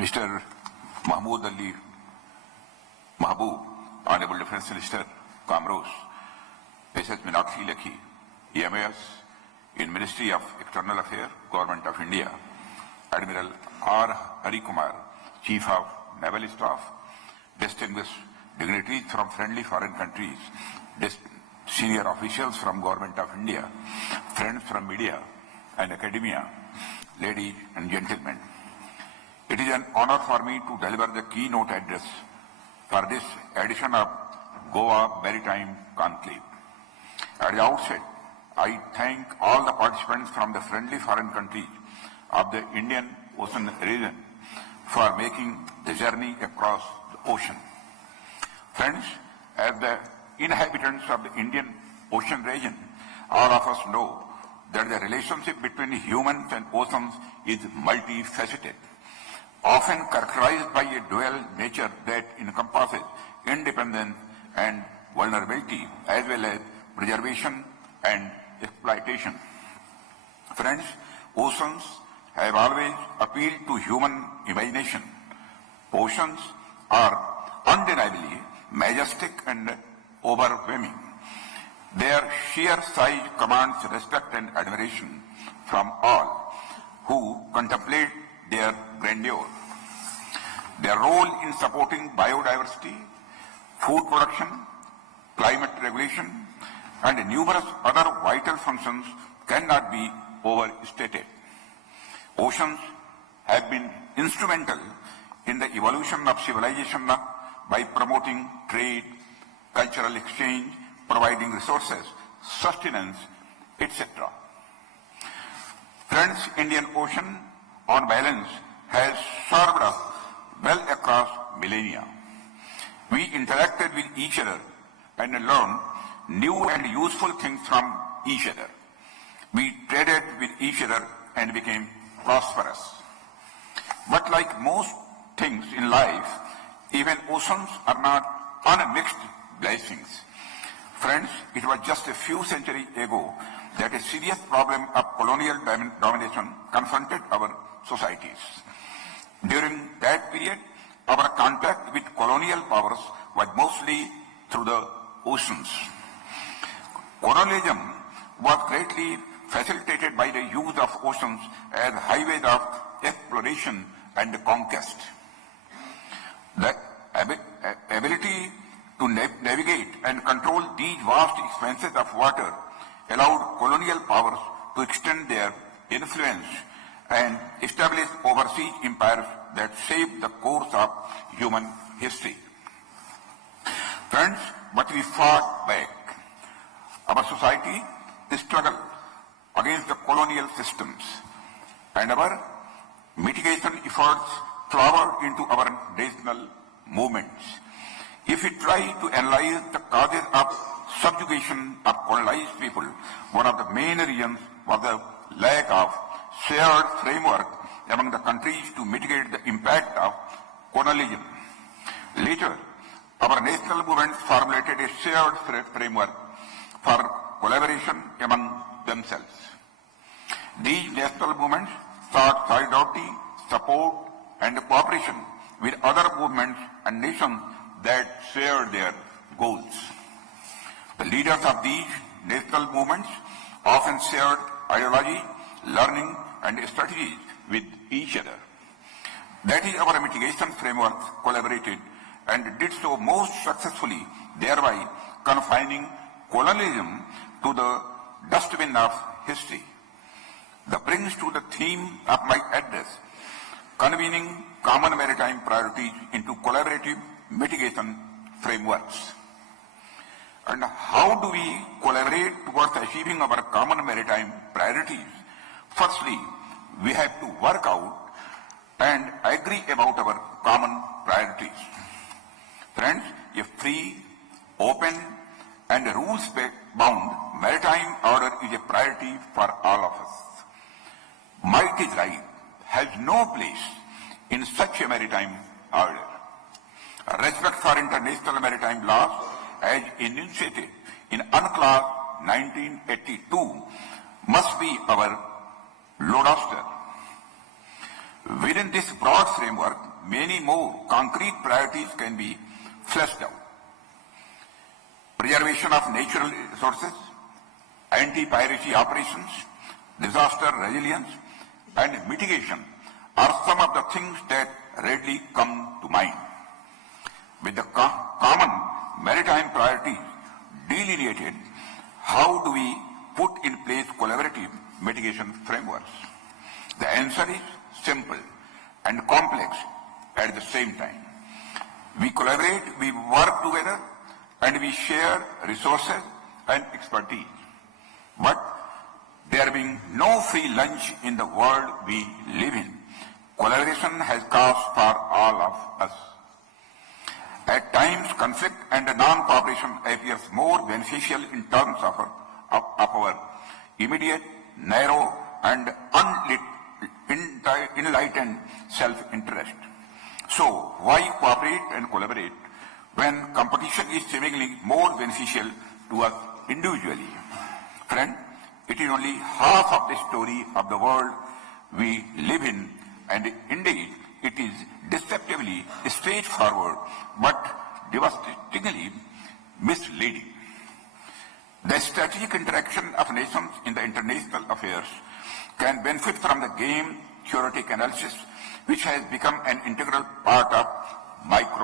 Mr. Mahmood Ali Mahbub, Honorable Defence Minister, Commerce, Mrs. Meenakshi Lekhi, EMAS, in Ministry of External Affairs, Government of India, Admiral R. Hari Kumar, Chief of Naval Staff, distinguished dignitaries from friendly foreign countries, senior officials from Government of India, friends from media and academia, ladies and gentlemen. It is an honor for me to deliver the keynote address for this edition of Goa Maritime Conclave. At the outset, I thank all the participants from the friendly foreign countries of the Indian Ocean region for making the journey across the ocean. Friends, as the inhabitants of the Indian Ocean region, all of us know that the relationship between humans and oceans is multifaceted, often characterized by a dual nature that encompasses independence and vulnerability, as well as preservation and exploitation. Friends, oceans have always appealed to human imagination. Oceans are undeniably majestic and overwhelming. Their sheer size commands respect and admiration from all who contemplate their grandeur. Their role in supporting biodiversity, food production, climate regulation, and numerous other vital functions cannot be overstated. Oceans have been instrumental in the evolution of civilization by promoting trade, cultural exchange, providing resources, sustenance, etc. Friends, Indian Ocean, on balance, has served us well across millennia. We interacted with each other and learned new and useful things from each other. We traded with each other and became prosperous. But like most things in life, even oceans are not unmixed blessings. Friends, it was just a few centuries ago that a serious problem of colonial domination confronted our societies. During that period, our contact with colonial powers was mostly through the oceans. Colonialism was greatly facilitated by the use of oceans as highways of exploration and conquest. The ability to navigate and control these vast expanses of water allowed colonial powers to extend their influence and establish overseas empires that shaped the course of human history. Friends, but we fought back. Our society struggled against the colonial systems, and our mitigation efforts flowered into our national movements. If we try to analyze the causes of subjugation of colonized people, one of the main reasons was the lack of shared framework among the countries to mitigate the impact of colonialism. Later, our national movements formulated a shared framework for collaboration among themselves. These national movements sought solidarity, support, and cooperation with other movements and nations that shared their goals. The leaders of these national movements often shared ideology, learning, and strategies with each other. That is, our mitigation framework collaborated and did so most successfully, thereby confining colonialism to the dustbin of history. That brings to the theme of my address, convening common maritime priorities into collaborative mitigation frameworks. And how do we collaborate towards achieving our common maritime priorities? Firstly, we have to work out and agree about our common priorities. Friends, a free, open, and rules-bound maritime order is a priority for all of us. Might is right has no place in such a maritime order. Respect for international maritime laws, as enunciated in UNCLOS 1982, must be our lodestar. Within this broad framework, many more concrete priorities can be fleshed out. Preservation of natural resources, anti-piracy operations, disaster resilience, and mitigation are some of the things that readily come to mind. With the common maritime priorities delineated, how do we put in place collaborative mitigation frameworks? The answer is simple and complex at the same time. We collaborate, we work together, and we share resources and expertise. But there being no free lunch in the world we live in, collaboration has cost for all of us. At times, conflict and non-cooperation appears more beneficial in terms of our immediate, narrow, and enlightened self-interest. So, why cooperate and collaborate when competition is seemingly more beneficial to us individually? Friend, it is only half of the story of the world we live in, and indeed it is deceptively straightforward but devastatingly misleading. The strategic interaction of nations in the international affairs can benefit from the game theoretic analysis, which has become an integral part of micro